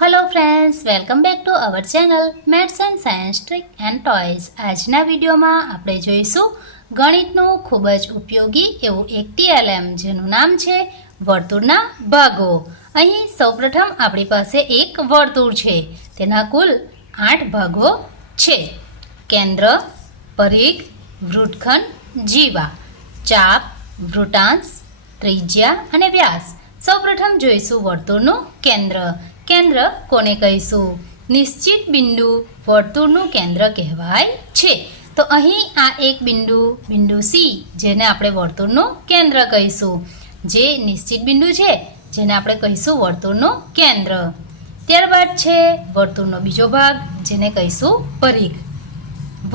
Hello friends, welcome back to our channel maths and science trick and toys. આજના વિડીયોમાં આપણે જોઈશું ગણિતનું ખૂબ જ ઉપયોગી એવું એક TLM જેનું નામ છે વર્તુળના ભાગો. અહીં સૌપ્રથમ આપણી પાસે એક વર્તુળ છે. તેના કુલ 8 ભાગો છે. કેન્દ્ર, પરિઘ, વૃત્તખંડ, જીવા, ચાપ, વૃત્તાંશ, ત્રિજ્યા અને વ્યાસ. સૌપ્રથમ જોઈશું વર્તુળનું કેન્દ્ર. કેન્દ્ર કોને કહીશું? નિશ્ચિત બિંદુ વર્તુળનું કેન્દ્ર કહેવાય છે. તો અહીં આ એક બિંદુ સી, જેને આપણે વર્તુળનું કેન્દ્ર કહીશું. જે નિશ્ચિત બિંદુ છે જેને આપણે કહીશું વર્તુળનું કેન્દ્ર. ત્યારબાદ છે વર્તુળનો બીજો ભાગ, જેને કહીશું પરિઘ.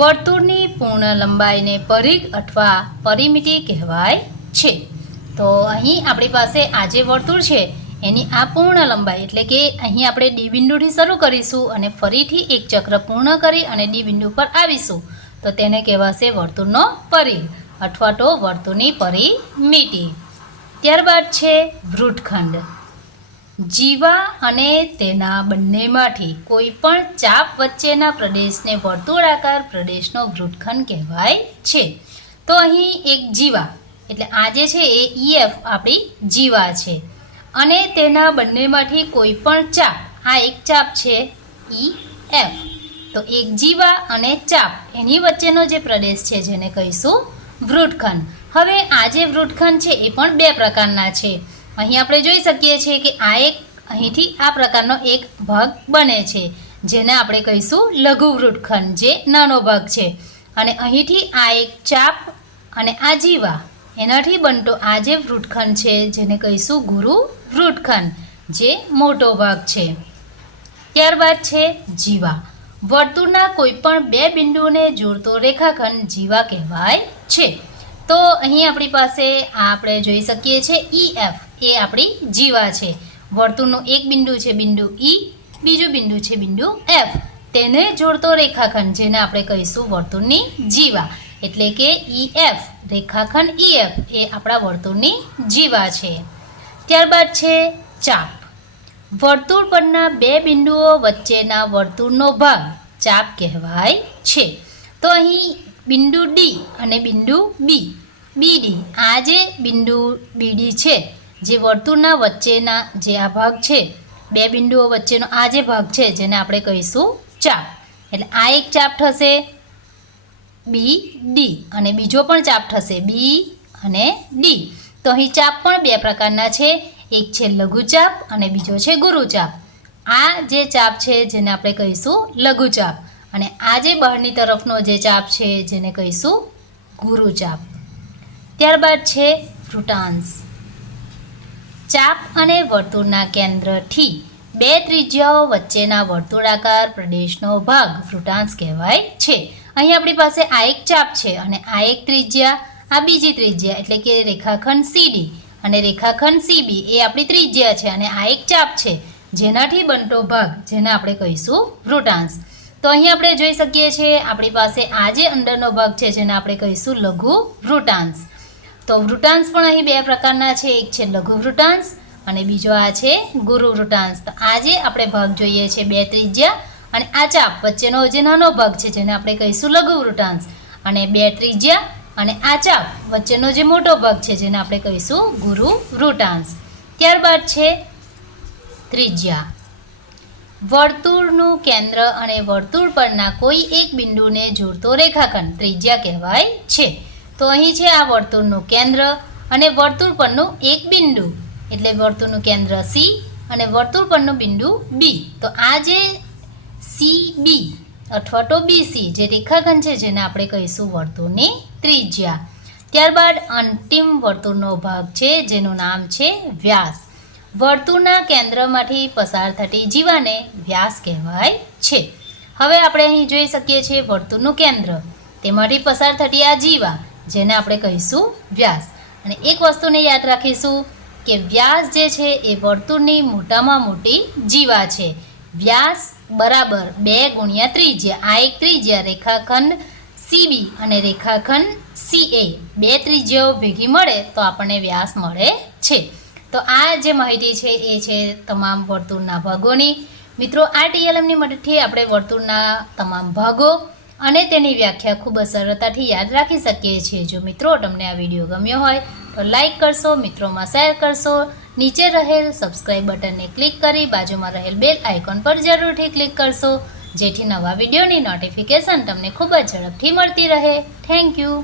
વર્તુળની પૂર્ણ લંબાઈને પરિઘ અથવા પરિમિતિ કહેવાય છે. તો અહીં આપણી પાસે આ જે વર્તુળ છે એની આ પૂર્ણ લંબાઈ, એટલે કે અહીં આપણે ડી બિંદુથી શરૂ કરીશું અને ફરીથી એક ચક્ર પૂર્ણ કરી અને ડી બિંદુ પર આવીશું તો તેને કહેવાશે વર્તુળનો પરિઘ અથવા તો વર્તુળની પરિમિતિ. ત્યારબાદ છે વૃત્તખંડ. જીવા અને તેના બંનેમાંથી કોઈ પણ ચાપ વચ્ચેના પ્રદેશને વર્તુળાકાર પ્રદેશનો વૃત્તખંડ કહેવાય છે. તો અહીં એક જીવા, એટલે આ જે છે એ EF આપણી જીવા છે અને તેના બંનેમાંથી કોઈ પણ ચાપ, આ એક ચાપ છે EF. તો એક જીવા અને ચાપ એની વચ્ચેનો જે પ્રદેશ છે જેને કહીશું વૃત્તખંડ. હવે આ જે વૃત્તખંડ છે એ પણ બે પ્રકારના છે. અહીં આપણે જોઈ શકીએ છીએ કે આ એક અહીંથી આ પ્રકારનો એક ભાગ બને છે જેને આપણે કહીશું લઘુ વૃત્તખંડ, જે નાનો ભાગ છે. અને અહીંથી આ એક ચાપ અને આ જીવા એનાથી બનતો આ જે વૃત્તખંડ છે જેને કહીશું ગુરુ વૃત્તખંડ, જે મોટો ભાગ છે. ત્યારબાદ છે જીવા. વર્તુળના કોઈ પણ બે બિંદુને જોડતો રેખાખંડ જીવા કહેવાય છે. તો અહીં આપણી પાસે આપણે જોઈ શકીએ છીએ EF એ આપણી જીવા છે. વર્તુળનું એક બિંદુ છે બિંદુ E, બીજું બિંદુ છે બિંદુ F. તેને જોડતો રેખાખંડ જેને આપણે કહીશું વર્તુળની જીવા, એટલે કે EF, રેખાખંડ EF એ આપણા વર્તુળની જીવા છે. ત્યારબાદ છે ચાપ. વર્તુળ પરના બે બિંદુઓ વચ્ચેના વર્તુળનો ભાગ ચાપ કહેવાય છે. તો અહીં બિંદુ D અને બિંદુ BD, આ જે બિંદુ BD છે જે વર્તુળના વચ્ચેના જે આ ભાગ છે, બે બિંદુઓ વચ્ચેનો આ જે ભાગ છે જેને આપણે કહીશું ચાપ. એટલે આ એક ચાપ થશે BD અને બીજો પણ ચાપ થશે B અને D. તો અહીં ચાપ પણ બે પ્રકારના છે. એક છે લઘુચાપ અને બીજો છે ગુરુચાપ. આ જે ચાપ છે જેને આપણે કહીશું લઘુચાપ અને આ જે બહારની તરફનો જે ચાપ છે જેને કહીશું ગુરુચાપ. ત્યારબાદ છે વૃત્તાંશ. ચાપ અને વર્તુળના કેન્દ્રથી બે ત્રિજ્યાઓ વચ્ચેના વર્તુળાકાર પ્રદેશનો ભાગ વૃત્તાંશ કહેવાય છે. અહીં આપણી પાસે આ એક ચાપ છે અને આ એક ત્રિજ્યા, આ બીજી ત્રિજ્યા, એટલે કે રેખાખંડ CD અને રેખાખંડ CB એ આપણી ત્રિજ્યા છે અને આ એક ચાપ છે જેનાથી બનતો ભાગ જેને આપણે કહીશું વૃત્તાંશ. તો અહીં આપણે જોઈ શકીએ છીએ આપણી પાસે આ જે અંદરનો ભાગ છે જેને આપણે કહીશું લઘુ વૃત્તાંશ. તો વૃત્તાંશ પણ અહીં બે પ્રકારના છે. એક છે લઘુ વૃત્તાંશ અને બીજો આ છે ગુરુ વૃત્તાંશ. તો આ જે આપણે ભાગ જોઈએ છે બે ત્રિજ્યા અને આ ચાપ વચ્ચેનો જે નાનો ભાગ છે જેને આપણે કહીશું લઘુ વૃત્તાંશ, અને બે ત્રિજ્યા અને આ ચાપ વચ્ચેનો જે મોટો ભાગ છે જેને આપણે કહીશું ગુરુ વૃત્તાંશ. ત્યારબાદ છે ત્રિજ્યા. વર્તુળનું કેન્દ્ર અને વર્તુળ પરના કોઈ એક બિંદુને જોડતો રેખાખંડ ત્રિજ્યા કહેવાય છે. તો અહીં છે આ વર્તુળનું કેન્દ્ર અને વર્તુળ પરનું એક બિંદુ, એટલે વર્તુળનું કેન્દ્ર C અને વર્તુળ પરનું બિંદુ B. તો આ જે CB અથવા તો BC જે રેખાખંડ છે જેને આપણે કહીશું વર્તુળની ત્રિજ્યા. ત્યારબાદ અંતિમ વર્તુળનો ભાગ છે જેનું નામ છે વ્યાસ. વર્તુળના કેન્દ્રમાંથી પસાર થતી જીવાને વ્યાસ કહેવાય છે. હવે આપણે અહીં જોઈ શકીએ છીએ વર્તુળનું કેન્દ્ર, તેમાંથી પસાર થતી આ જીવા જેને આપણે કહીશું વ્યાસ. અને એક વસ્તુને યાદ રાખીશું કે વ્યાસ જે છે એ વર્તુળની મોટામાં મોટી જીવા છે. વ્યાસ બરાબર 2 ગુણ્યા ત્રિજ્યા. આ એક ત્રિજ્યા રેખાખંડ CB અને રેખાખંડ CA, બે ત્રિજ્યાઓ ભેગી મળે તો આપણને વ્યાસ મળે છે. તો આ જે માહિતી છે એ છે તમામ વર્તુળના ભાગોની. મિત્રો આ ટીએલએમની મદદથી આપણે વર્તુળના તમામ ભાગો અને તેની વ્યાખ્યા ખૂબ જ સરળતાથી યાદ રાખી શકીએ છીએ. જો મિત્રો તમને આ વિડીયો ગમ્યો હોય તો લાઈક કરશો, મિત્રોમાં શેર કરશો, નીચે રહેલ સબસ્ક્રાઇબ બટનને ક્લિક કરી બાજુમાં રહેલ બેલ આઇકોન પર જરૂરથી ક્લિક કરશો, જેથી નવા વિડીયોની નોટિફિકેશન તમને ખૂબ જ ઝડપથી મળતી રહે. Thank you.